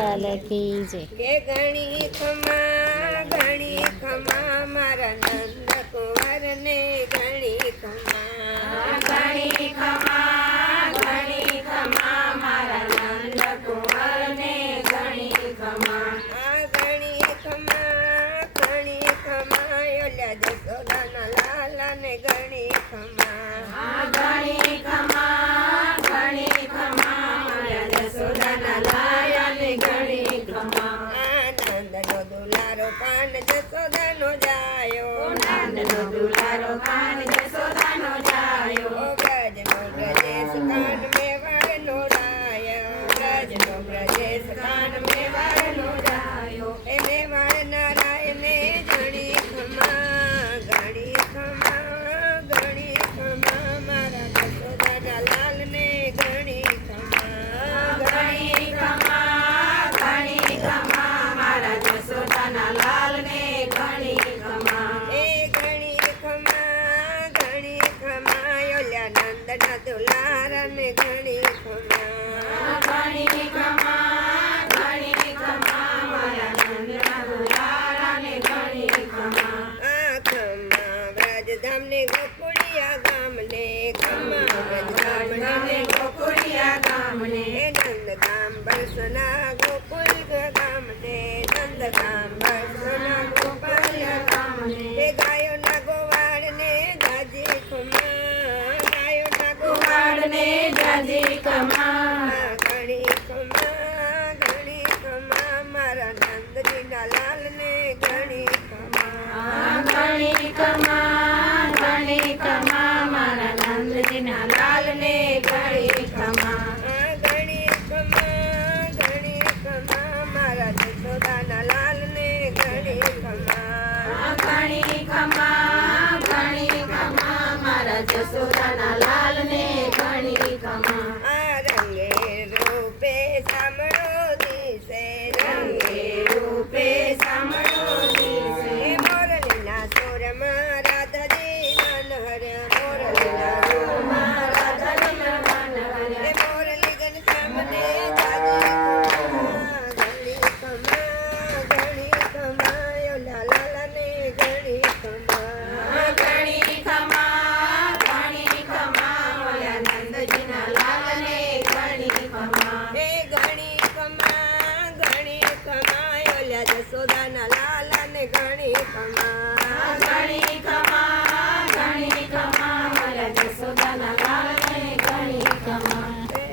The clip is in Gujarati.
લાલ કી જય કે ઘણી ખમા ઘણી ખમા મારા નંદ કુંવર ને ઘણી ખમા ઘણી ખમા ઘણી ખમા મારા નંદ કુંવર ને ઘણી ખમા આ ઘણી ખમા ઘણી ખમા ઓલ્યા જસોદાના લાલા ને ઘણી ખમા આ ઘણી ખમા પાન જસોદાનો જાયો. નંદનો દુલારો કાન જસોદાનો જાયો. બરસના ગોકુલ ગામને નંદગામ બરસના ગોપાલ ગામને હે ગાયોના ગોવાળને ગાજી ખમા, ગાયોના કુવાડને જાજી કમા ઘણી ખમા ઘણી ખમા, મારા નંદજીના લાલને ઘણી ખમા ઘણી જસોદાના લાલને ઘણી ખમા રંગે રૂપે સાંભળો. ઓલા જસોદાના લાલાને ઘણી કમા ઘણી